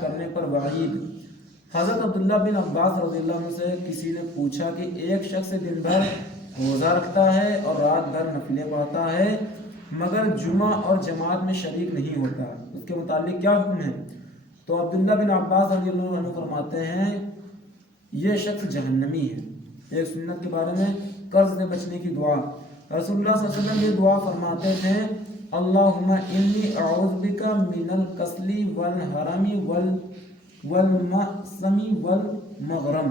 کرنے پر وعید۔ حضرت عبداللہ بن عباس رضی اللہ عنہ سے کسی نے پوچھا کہ ایک شخص دن بھر روزہ رکھتا ہے اور رات بھر نفلیں پڑھتا ہے مگر جمعہ اور جماعت میں شریک نہیں ہوتا، اس کے متعلق کیا حکم ہے؟ تو عبداللہ بن عباس رضی اللہ عنہ فرماتے ہیں یہ شخص جہنمی ہے۔ ایک سنت کے بارے میں قرض سے بچنے کی دعا، رسول اللہ صلی اللہ علیہ وسلم یہ دعا فرماتے تھے اللہم انی اعوذ بک من الکسل والحرم والمأثم والمغرم۔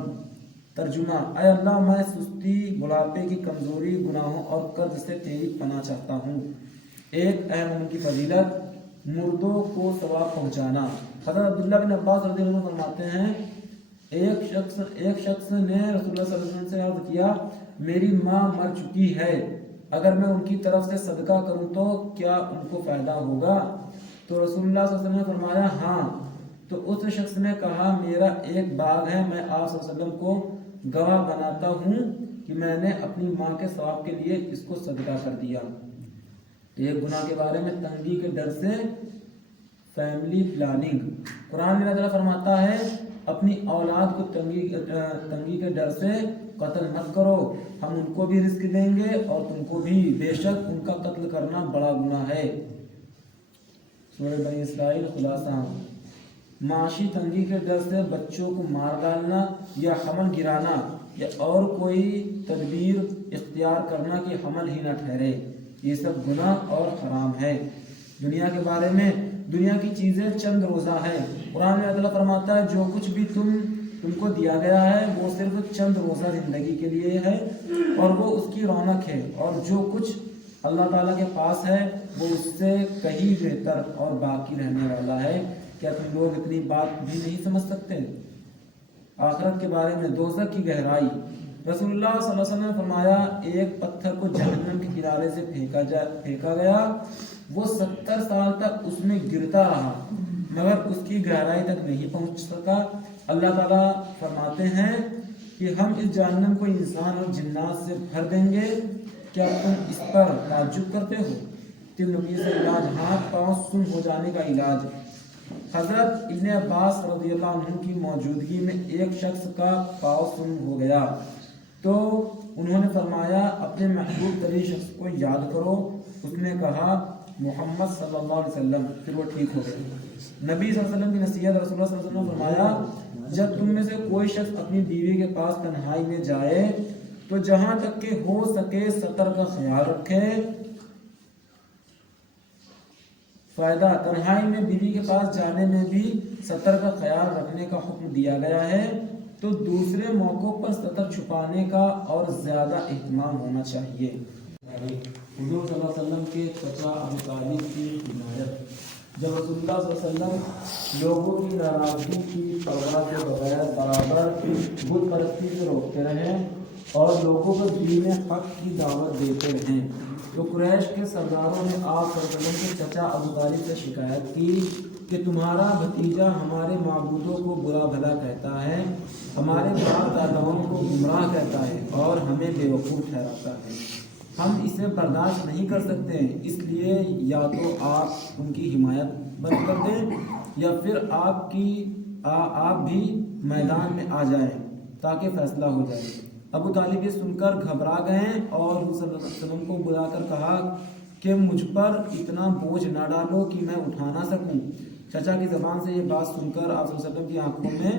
ترجمہ، اے اللہ میں سستی، بڑھاپے کی کمزوری، گناہوں اور قرض سے تیری پناہ چاہتا ہوں۔ ایک اہم ان کی فضیلت، مردوں کو ثواب پہنچانا۔ حضرت عبداللہ بن عباس رضی اللہ عنہ فرماتے ہیں ایک شخص نے رسول اللہ صلی اللہ علیہ وسلم سے عرض کیا میری ماں مر چکی ہے، اگر میں ان کی طرف سے صدقہ کروں تو کیا ان کو فائدہ ہوگا؟ تو رسول اللہ صلی اللہ علیہ وسلم نے فرمایا ہاں۔ تو اس شخص نے کہا میرا ایک باغ ہے، میں آپ صلی اللہ علیہ وسلم کو گواہ بناتا ہوں کہ میں نے اپنی ماں کے ثواب کے لیے اس کو صدقہ کر دیا۔ ایک گناہ کے بارے میں تنگی کے ڈر سے فیملی پلاننگ۔ قرآن میں اللہ تعالیٰ فرماتا ہے اپنی اولاد کو تنگی کے ڈر سے قتل مت کرو، ہم ان کو بھی رزق دیں گے اور تم کو بھی، بے شک ان کا قتل کرنا بڑا گناہ ہے۔ سورہ بنی اسرائیل خلاصہ، معاشی تنگی کے ڈر سے بچوں کو مار ڈالنا یا حمل گرانا یا اور کوئی تدبیر اختیار کرنا کہ حمل ہی نہ ٹھہرے، یہ سب گناہ اور حرام ہے۔ دنیا کے بارے میں، دنیا کی چیزیں چند روزہ ہے۔ قرآن میں اللہ فرماتا ہے جو کچھ بھی تم کو دیا گیا ہے وہ صرف چند روزہ زندگی کے لیے ہے اور وہ اس کی رونق ہے، اور جو کچھ اللہ تعالیٰ کے پاس ہے وہ اس سے کہیں بہتر اور باقی رہنے والا ہے۔ کیا تم لوگ اتنی بات بھی نہیں سمجھ سکتے؟ آخرت کے بارے میں، دوزخ کی گہرائی، رسول اللہ صلی اللہ علیہ وسلم نے فرمایا ایک پتھر کو جہنم کے کنارے سے پھینکا گیا، وہ 70 سال تک اس میں گرتا رہا مگر اس کی گہرائی تک نہیں پہنچ سکا۔ اللہ تعالیٰ فرماتے ہیں کہ ہم اس جہنم کو انسان اور جنات سے بھر دیں گے، کیا تم اس پر تعجب کرتے ہو؟ تم نبی سے علاج، ہاتھ پاؤں سن ہو جانے کا علاج۔ حضرت ابن عباس رضی اللہ عنہ کی موجودگی میں ایک شخص کا پاؤں سن ہو گیا تو انہوں نے فرمایا اپنے محبوب ترین شخص کو یاد کرو، اس نے کہا محمد صلی اللہ علیہ وسلم، پھر وہ ٹھیک ہو گئے۔ نبی صلی اللہ علیہ وسلم کی نصیحت، رسول اللہ صلی اللہ علیہ وسلم نے فرمایا جب تم میں سے کوئی شخص اپنی بیوی کے پاس تنہائی میں جائے تو جہاں تک کہ ہو سکے سطر کا خیال رکھے۔ فائدہ، تنہائی میں بیوی کے پاس جانے میں بھی سطر کا خیال رکھنے کا حکم دیا گیا ہے، تو دوسرے موقعوں پر سطر چھپانے کا اور زیادہ اہتمام ہونا چاہیے۔ حضور صلی اللہ علیہ وسلم کے چچا ابو طالب کی حمایت، جب رسول اللہ صلی اللہ علیہ وسلم لوگوں کی ناراضگی کی پرواہ کے بغیر برابر بت پرستی سے روکتے رہے اور لوگوں کو دین حق کی دعوت دیتے رہے، تو قریش کے سرداروں نے آپ صلی اللہ علیہ وسلم کے چچا ابو طالب سے شکایت کی کہ تمہارا بھتیجا ہمارے معبودوں کو برا بھلا کہتا ہے، ہمارے باپ داداؤں کو گمراہ کہتا ہے اور ہمیں بیوقوف ٹھہراتا ہے، ہم اسے برداشت نہیں کر سکتے، اس لیے یا تو آپ ان کی حمایت بند کر دیں یا پھر آپ بھی میدان میں آ جائیں تاکہ فیصلہ ہو جائے۔ ابو طالب یہ سن کر گھبرا گئے اور صلی اللہ علیہ وسلم کو بلا کر کہا کہ مجھ پر اتنا بوجھ نہ ڈالو کہ میں اٹھا نہ سکوں۔ چچا کی زبان سے یہ بات سن کر آپ صلی اللہ علیہ وسلم کی آنکھوں میں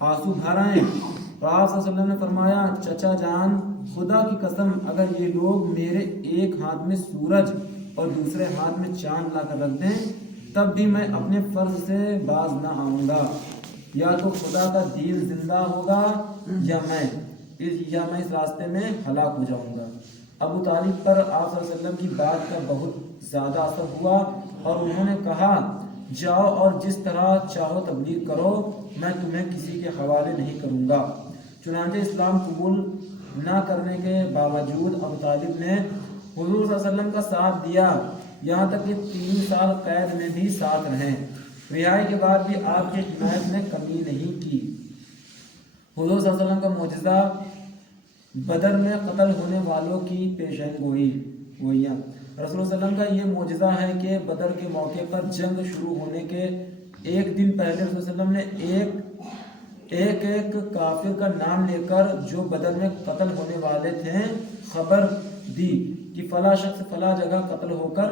آنسو بھر آئے اور آپ صلی اللہ علیہ وسلم نے فرمایا چچا جان، خدا کی قسم اگر یہ لوگ میرے ایک ہاتھ میں سورج اور دوسرے ہاتھ میں چاند لا کر رکھ دیں تب بھی میں اپنے فرض سے باز نہ آؤں گا، یا تو خدا کا دین زندہ ہوگا یا میں اس راستے میں ہلاک ہو جاؤں گا۔ ابو طالب پر آپ صلی اللہ علیہ وسلم کی بات کا بہت زیادہ اثر ہوا اور انہوں نے کہا جاؤ اور جس طرح چاہو تبلیغ کرو، میں تمہیں کسی کے حوالے نہیں کروں گا۔ چنانچہ اسلام قبول نہ کرنے کے باوجود ابو طالب نے حضور صلی اللہ علیہ وسلم کا ساتھ دیا، یہاں تک کہ 3 سال قید میں بھی ساتھ رہے۔ رہائی کے بعد بھی آپ کی حمایت نے کمی نہیں کی۔ حضور صلی اللہ علیہ وسلم کا معجزہ، بدر میں قتل ہونے والوں کی پیشین گوئیاں۔ رسول اللہ علیہ وسلم کا یہ معجزہ ہے کہ بدر کے موقع پر جنگ شروع ہونے کے ایک دن پہلے رسول صلی اللہ علیہ وسلم نے ایک کافر کا نام لے کر جو بدر میں قتل ہونے والے تھے خبر دی کہ فلاں شخص فلاں جگہ قتل ہو کر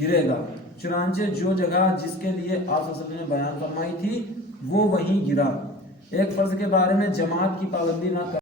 گرے گا، چنانچہ جو جگہ جس کے لیے آپ صلی اللہ علیہ وسلم نے بیان فرمائی تھی وہ وہیں گرا۔ ایک فرض کے بارے میں جماعت کی پابندی نہ